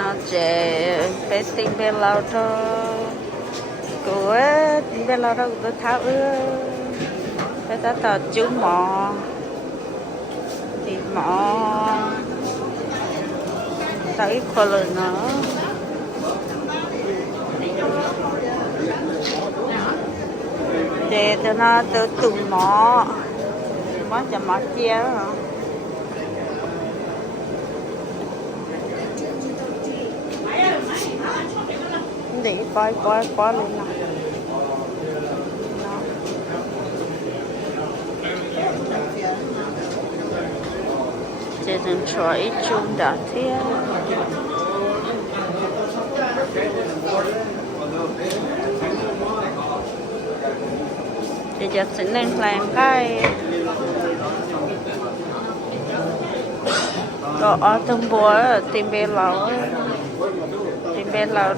nó trẻ bé tình bé lâu cho của tình bé lâu đâu có tháo bé ta tao chú mò thì mò tao ít khó lời nó để cho nó tự tụi mò cho mò chia đó để coi lên nào chỉ cần cho ít chung đã thế thì giờ sẽ lên làm cái có ở trong búa tìm bê lẩu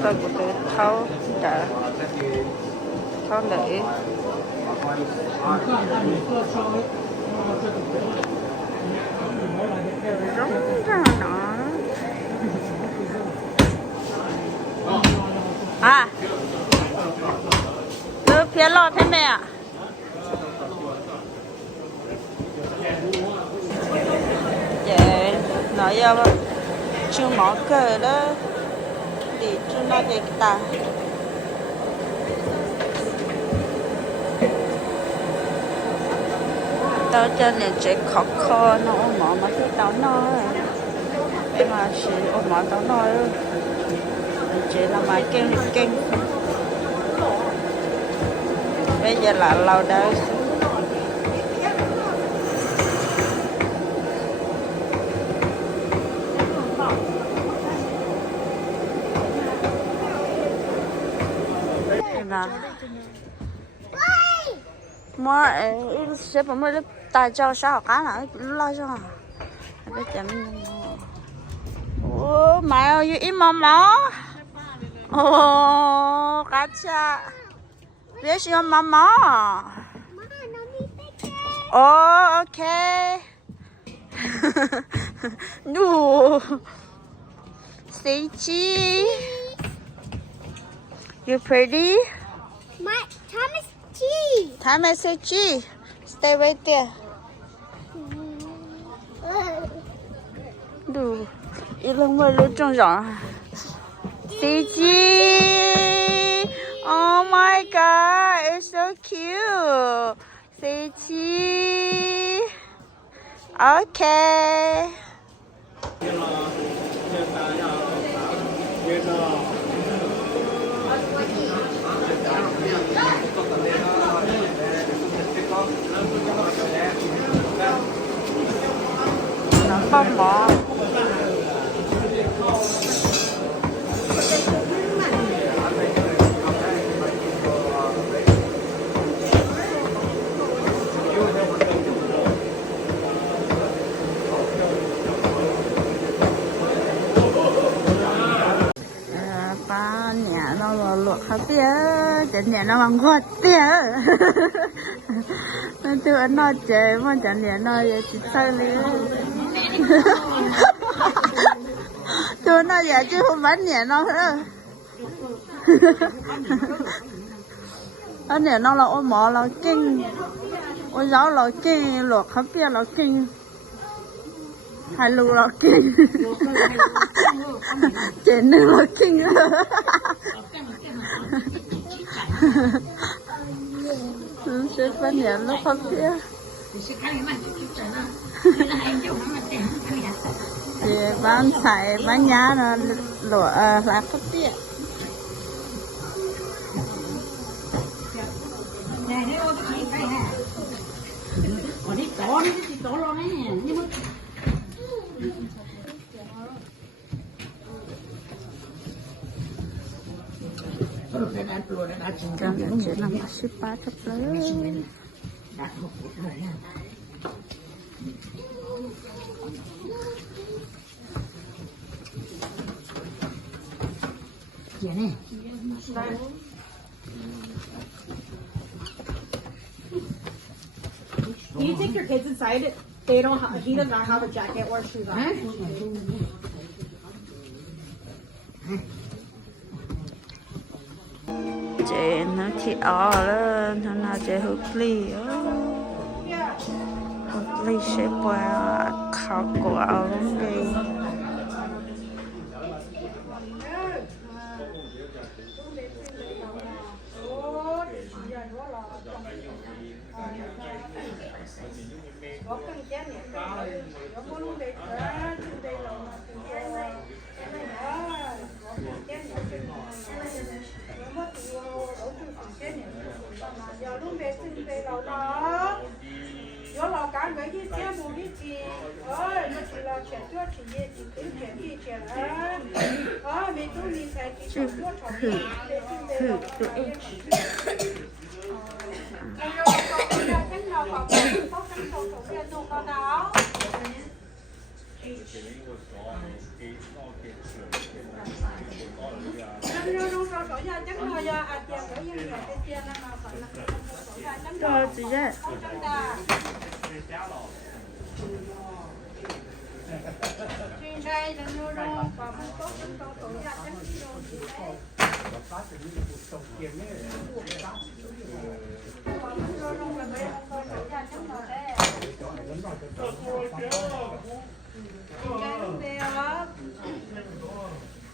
rồi cũng được thâu đã thâu lưỡi rống ra nó à cứ phía lò thế mẹ ạ dạ nói ra chưa mỏ cờ đó để cho nó để ta tao cho nên chỉ khó khó nó mỏ mà cái tao nó em mà chỉ ôm mỏ tao nó chỉ là máy kinh bây giờ là lâu đó mua sẽ phải mua tài cho sao cá nào lo cho bây giờ mình mày ơi im mà má cá cha biết gì mà má ok no say chi you pretty my Thomas G. Thomas G. Stay right there. Đủ. Ilang mo lu trong rõ. CG. Oh my god, it's so cute. CG. Okay. Nó bông bò ba nhà nó là luộc hấp tía chẳng nhà nó bằng quạt tía nên tôi nó chơi mà chẳng nhà nó vậy chỉ sao liền tôi nó vậy chứ không bán nhà nó nữa nhà nó là ôm mỏ là kinh ôi giáo là kinh luộc hấp tía là kinh hai lù là kinh trên nữa là kinh sẽ bán nhà nó hấp tía thì bán xài bán nhá nó lụa là hấp tía Jangan jangan masih padat lah. Can you take your kids inside? They don't. He does not have a jacket or shoes on. chị nó thì lên nó nào chị hụt ly hụt ly sẽ qua khó của ông đi giờ luôn về xin về lầu đó giờ lầu cả người đi xe bù đi chị ơi nó chỉ là trẻ trước chỉ về chỉ cứ trẻ đi trẻ mình tu mình phải chỉ cho trước thằng về xin về lầu cho chị đấy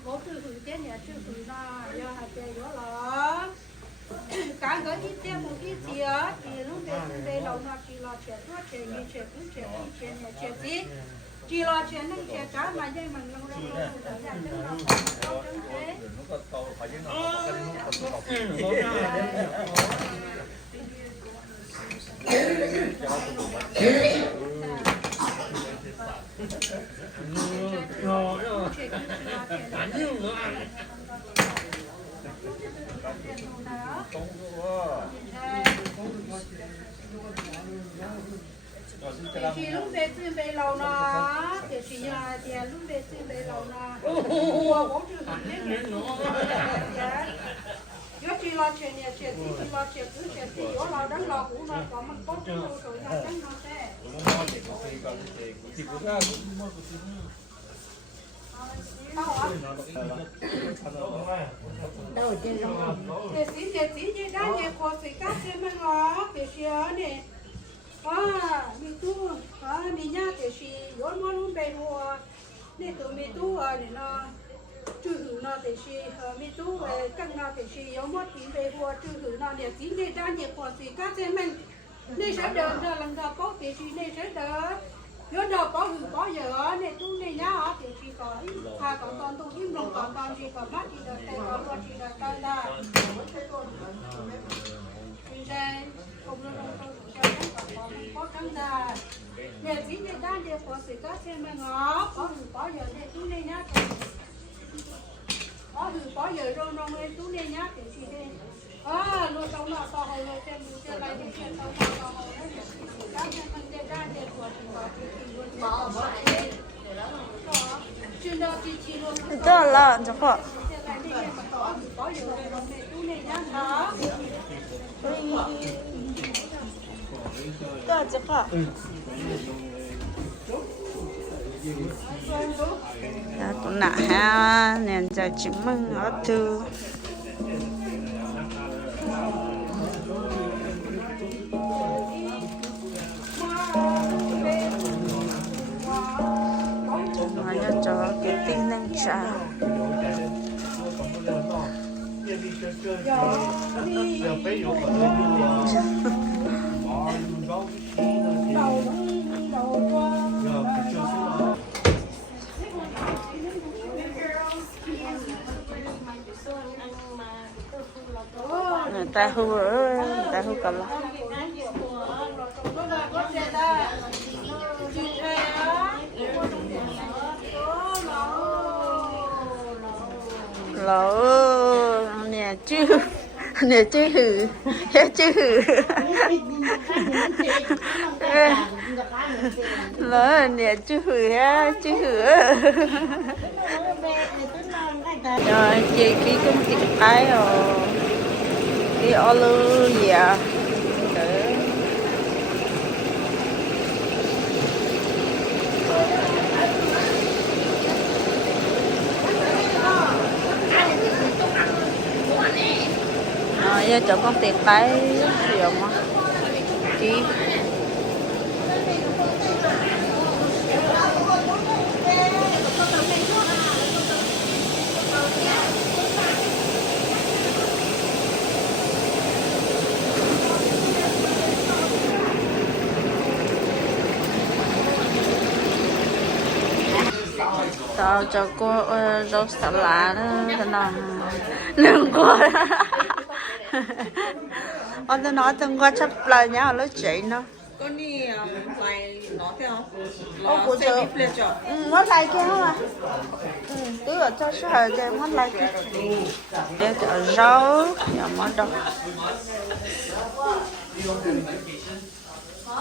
bố trừ khử chết nhà trừ khử na giờ hạt chơi đó là cả người đi xe một cái gì á thì lúc về đầu nó chỉ là trẻ tuổi trẻ như trẻ cứ trẻ đi trẻ nhà trẻ gì chỉ là trẻ nâng trẻ cá mà dây mình lâu lâu lâu lâu là chân lâu lâu chân thế thì lúc về xin về lầu nó thì chỉ nhà thì lúc về xin về lầu nó mua bố trừ hết giờ chỉ lo chuyện nhà chuyện gì chỉ lo chuyện cứ chuyện gì ở lầu đánh lầu cũng nó có mình có chút rồi nhà đánh nó thế đâu trên trong để xí như đá nhà có xí cá xem mà ngó để xí này mình tu mình nhá để xí ở món luôn bề hồ để tụi mình tu để nó trừ hử nó để xí mình tu về căng nó để xí ở món tí bề hồ trừ hử nó để xí như đá nhà có xí cá xem mình nên sẽ đỡ ra lần đầu có để xí nên sẽ đỡ nhớ đầu có hử có giờ này tu này nhá để xí có còn con tu im lòng còn con gì còn mắt thì đỡ tay còn con chỉ đỡ tay ta không nó có căng ra để tí để đa để có sự cá xem mà ngó có hử có giờ để tu này nhá có hử có giờ rồi nó mới tu này nhá để xí đây luôn trong nọ to hồi rồi xem luôn chơi lại để xem to hồi đấy cá xem mình để đa để của thì có thì luôn bỏ chuyên đâu chỉ luôn đó là cho họ có giờ rồi tu này nhá đó đó cho họ đó cũng nã ha nên cho chứng minh ở từ mà cho cái tinh năng trà ta hư cả là lỗ nè chứ hử hết chứ hử lỗ nè chứ hử ha chứ hử rồi chị ký cũng chị cái rồi đi ô lư gì à giờ cho con tiền tay nhiều mà chị tao cho cô rau salad đó nó đừng qua anh ta nói từng qua chấp lời nhá nó chị nó con đi lại nó theo ô của chị mất lại kia hả tí ở cho số hơi kia mất lại kia để cho rau nhà mất đâu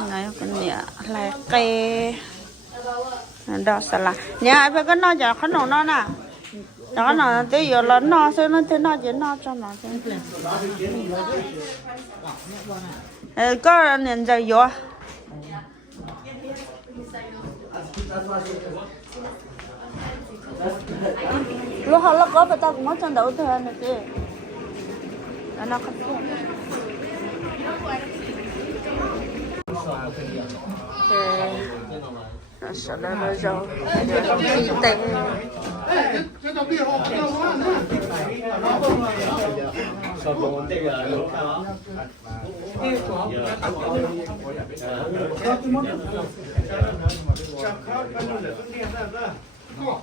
này con nhẹ lại cây đó salad nhà ai phải có nó giờ khán nó nè đó là tí giờ lớn nó xem nó thế nó chỉ nó cho nó có nên giờ vô lúc họ lúc có phải tao cũng mất chân đấu thôi này chứ nó không nó sợ nó rồi khi tên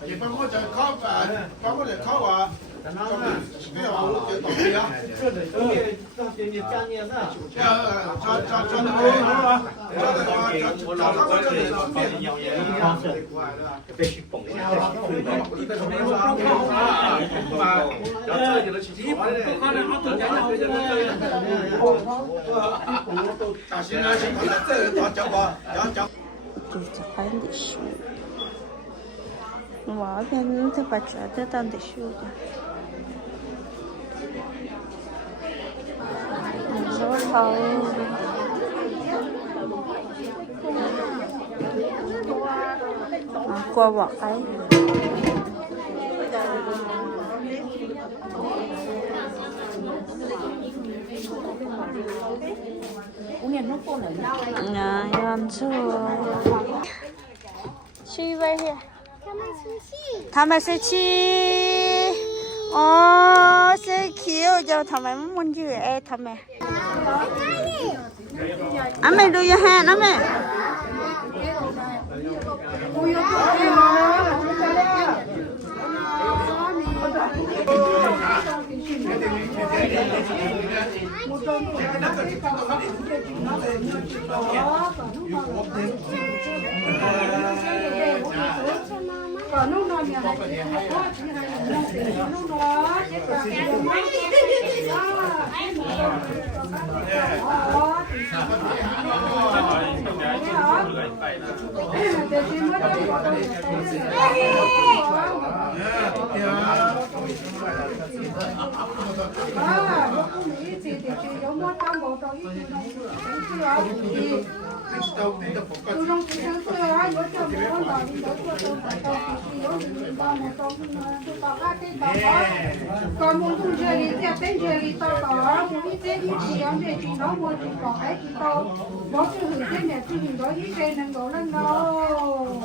你帮我再烤饭，帮我再烤啊！没有，我就倒闭啊！哇，边这把车在当的修的，你说好，啊，过往哎。Dạ, em chưa. Chi vậy hả? Thằng mày sẽ chi? Ồ, sẽ khiêu cho thằng mày muốn gì vậy thằng mày? Anh mày do your hand, anh mày. Còn lúc nào nhà hay thì có chỉ là lúc đó chết và nhiều mấy còn muốn dùng jelly thì tên jelly to có muốn ít tên ít chỉ ông để chỉ nó muốn chỉ có cái chỉ to nó chưa hưởng tên này chưa hưởng đó ít tên năng đó lên đâu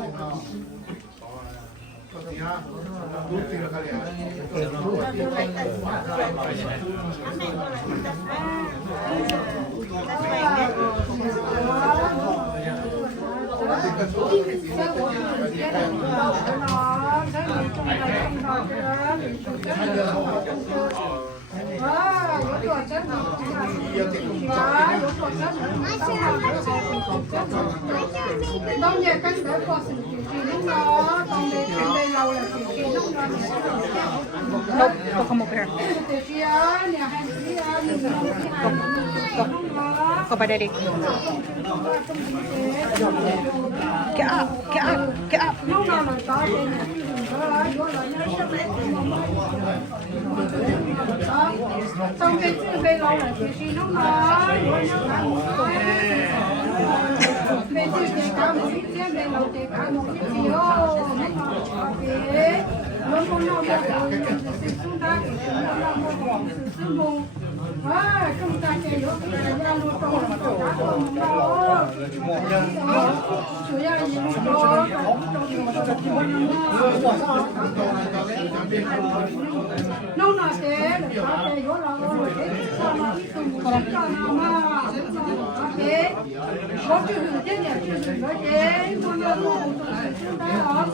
đông nhà canh để có sự chỉ lúc đó đông đây lâu là chỉ lúc đó Nope, don't come over here. Go by daddy. Get up, get up, get up. Xong cái chữ đây lâu là chỉ lúc đó bên chữ thì cả một ít tiền bên lâu thì cả một ít tiền luôn luôn nó được rồi chúng ta thì chúng ta mua sử dụng chúng ta chơi yếu cái này luôn trong chủ yếu là những nông nào thế để có thể yếu là sao mà cùng cho nào mà thế có chữ thế này chữ nói thế con nào cũng đó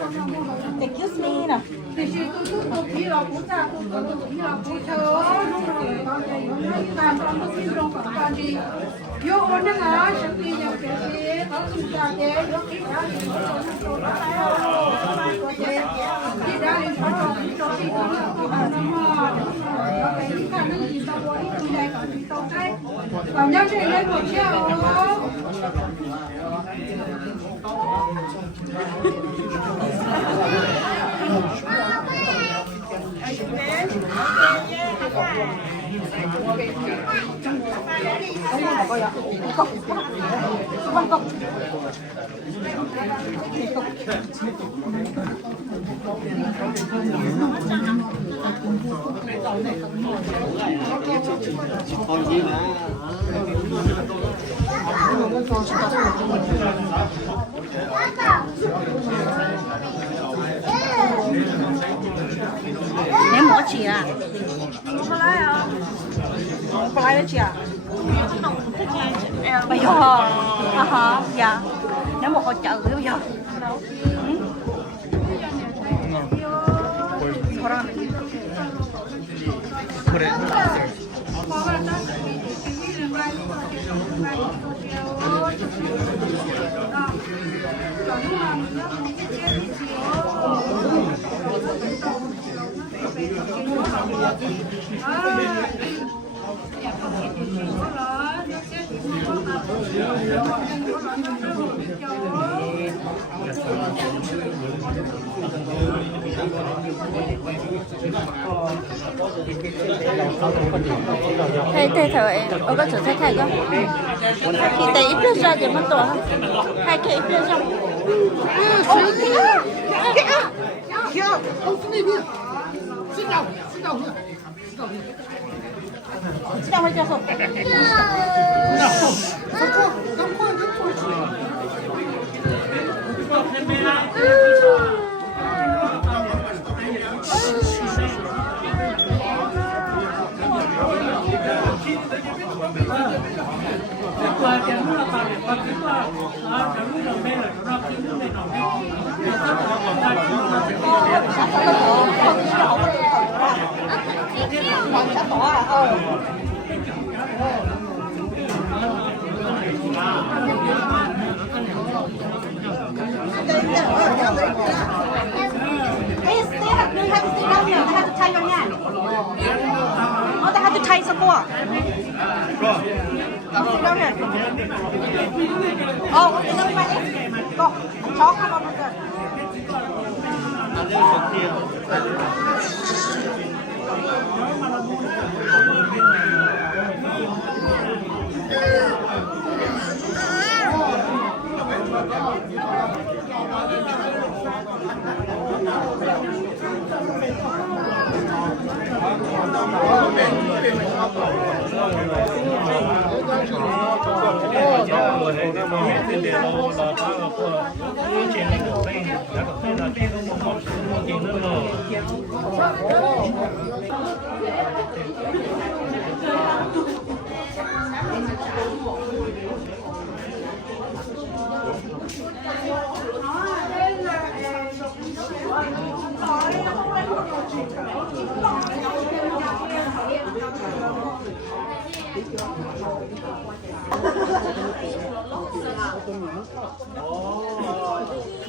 Excuse me nè. thì chỉ tôi chỉ là cũng ra tôi chỉ là cũng chờ nông nào có thể yếu nó làm trong cái phim trong khoảng thời gian yếu nó là sẽ đi nhau cái có chúng ta thế yếu cái đó thì nó có thể đi ra đi cho khi nó mà cái khả năng gì tao nói cái này còn gì tao thấy còn nhớ chuyện lên một chiều Ném mỏ chị à? Không có lái à? Không có lái đó chị à? Bây giờ hả? Dạ. Nếu một hồi chợ bây giờ. Thầy thở em, ở cái chỗ thầy không? Khi tay ít ra thì mất tổ không? Hai cái ít ra. Sit down right there, They have to tie some more. Sit down here. Oh, okay, let me wait. Go. Chalk come over there.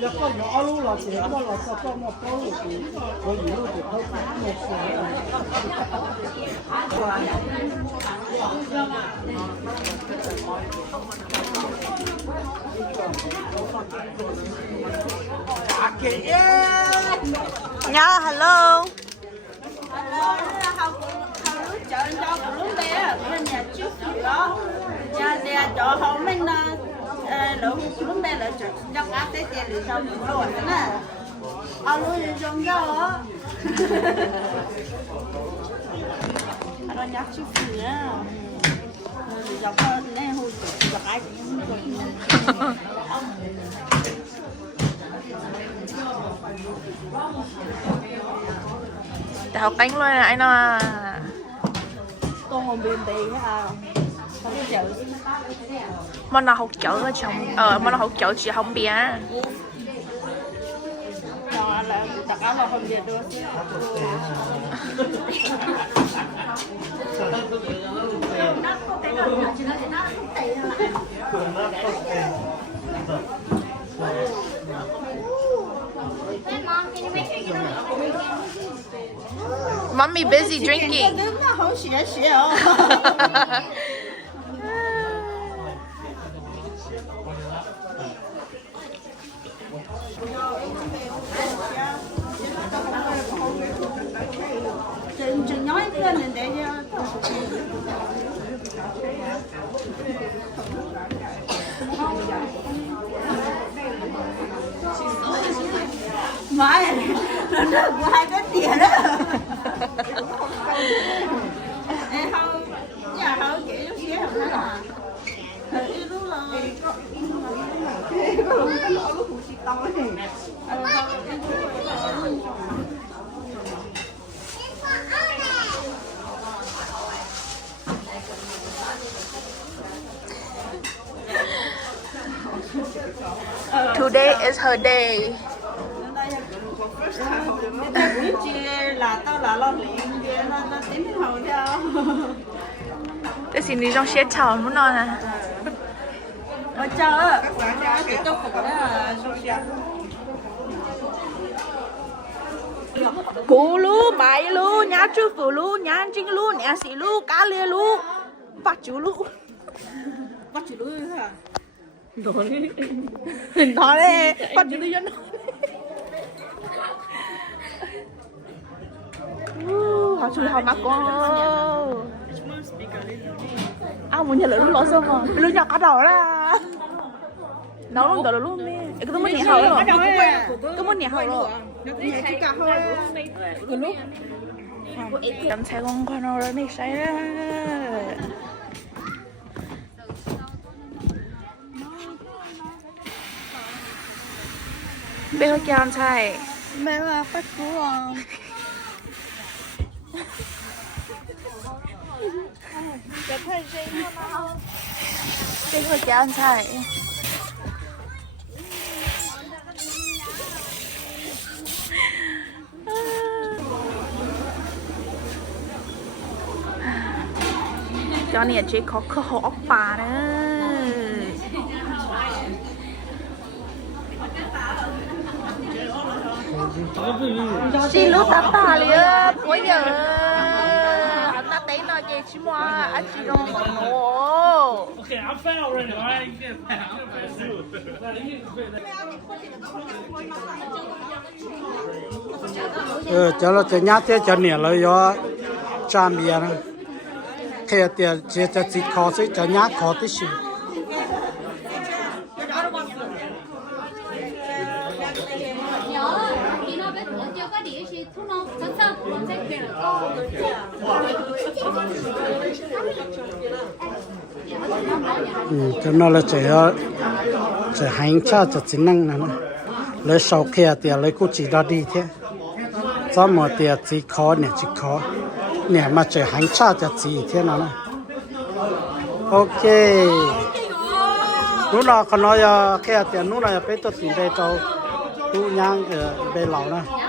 약간 여아로 라지, 아마 라지, 아마 빠로 거의 이렇게 하고 Yeah, hello. Chợ cho của lúc bé bên nhà trước đó nhà nhà chỗ họ mình lúc lúc bé là cho cá tết tiền để xong rồi nè ông nuôi trong gió nó nhát chút gì á rồi dọc có nè hồi dọc ai cũng rồi Tao cánh luôn này nó con hồn bìm bì hả không có chữ mà nó học chữ ở trong mà nó học chữ chỉ không biết cho là tất cả mà không biết được Mommy busy drinking. đứng nó không xỉa xỉa chừng nói cái này để mày nó của hai cái tiền đó em không nhà không chỉ giống xíu không là thì lúc là Today is her day. buổi chiều là tao là lo luyện về nó tính đến hồi theo Đây xin đi trong xe chào muốn nói nè. ở chờ cái tôi phục đó là Phụ lu, mày lu, nhà chú phụ lu, nhà anh chính lu, nhà sĩ lu, cá lia lu, bắt chú lu. bắt chữ lưỡi hả Nói đi, bắt chú lu cho nó. Họ chui họ mắc con. Muốn nhờ lỡ lúc lỡ xong rồi, lúc nhỏ cá đỏ ra. Nấu luôn đỡ luôn đi. Cái tôi muốn nhẹ hầu rồi. Tôi muốn nhẹ hầu rồi. Chấm xe con nào đó này say ra. Bây giờ chọn sai. mẹ mà bắt cú à Bây giờ chọn sai. Cho nên chị có cơ hội ốc bà nữa. Chị lúc ta tả liền, bây giờ hắn ta thấy nó gì chứ mà anh chị nó mà nó. Okay, I fell already. All right, you get back. Cho nó cho nhát thế cho nè rồi do trang bia nó khi tiền chỉ cho chỉ khó sẽ cho nhát khó tí xíu cho nó là chỉ hành cha cho chính năng này lấy sau khi tiền lấy cũng chỉ ra đi thế cho một tiền chỉ khó nè mà chỉ hành cha cho chỉ thế nào nè ok lúc nào còn nói khi tiền lúc nào phải tôi tìm đây cho tu nhang ở bên lão nè